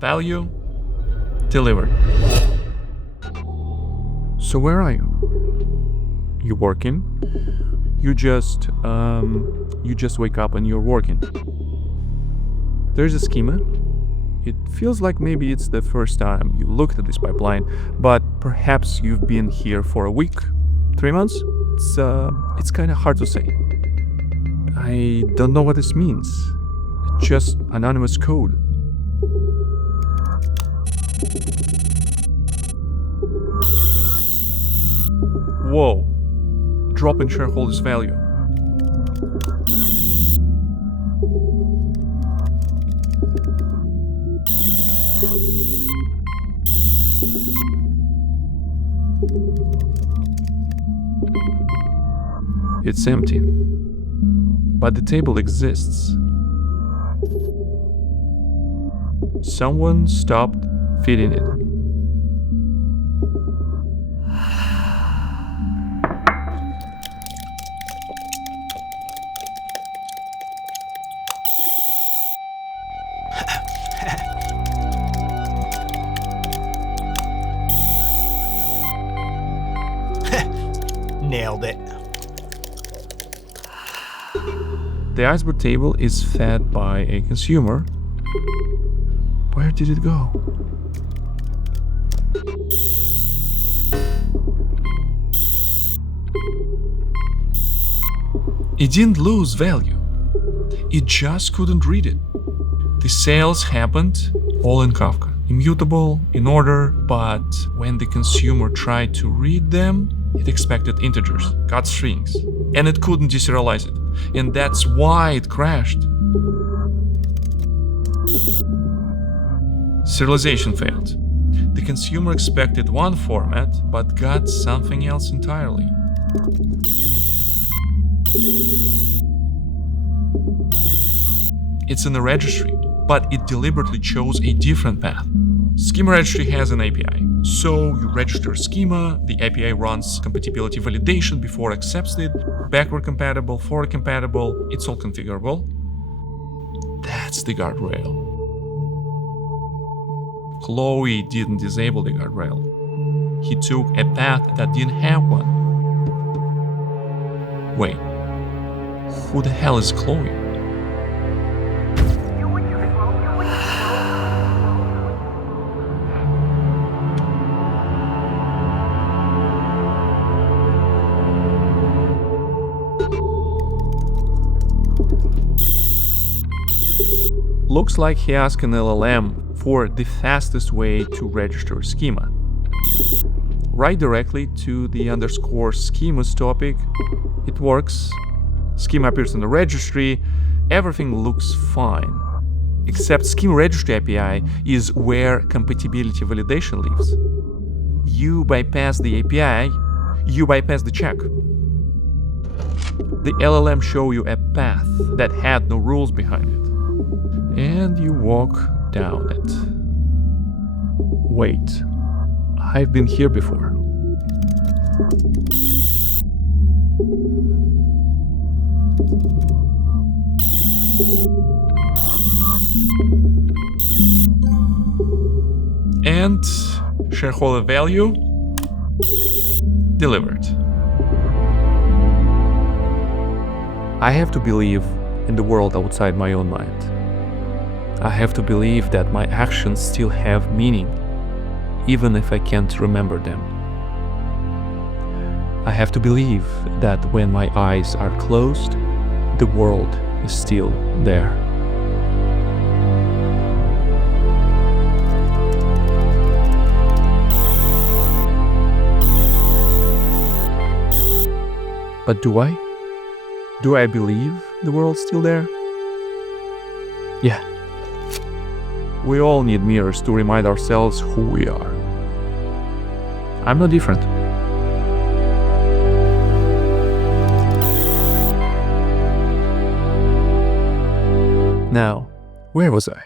Value delivered. So where are you? You working? You just wake up and you're working. There's a schema. It feels like maybe it's the first time you looked at this pipeline, but perhaps you've been here for a week, 3 months? It's kind of hard to say. I don't know what this means. It's just anonymous code. Whoa. Drop in shareholders' value. It's empty. But the table exists. Someone stopped feeding it. Nailed it. The iceberg table is fed by a consumer. Where did it go? It didn't lose value. It just couldn't read it. The sales happened all in Kafka, immutable, in order, but when the consumer tried to read them, it expected integers, got strings, and it couldn't deserialize it. And that's why it crashed. Serialization failed. The consumer expected one format, but got something else entirely. It's in the registry, but it deliberately chose a different path. Schema registry has an API. So you register schema, the API runs compatibility validation before it accepts it, backward compatible, forward compatible, it's all configurable. That's the guardrail. Chloe didn't disable the guardrail. He took a path that didn't have one. Wait, who the hell is Chloe? Looks like he asked an LLM for the fastest way to register a schema. Write directly to the underscore schemas topic. It works. Schema appears in the registry. Everything looks fine. Except schema registry API is where compatibility validation lives. You bypass the API, you bypass the check. The LLM show you a path that had no rules behind it. And you walk down it. Wait, I've been here before. And shareholder value delivered. I have to believe in the world outside my own mind. I have to believe that my actions still have meaning, even if I can't remember them. I have to believe that when my eyes are closed, the world is still there. But do I? Do I believe the world's still there? Yeah. We all need mirrors to remind ourselves who we are. I'm no different. Now, where was I?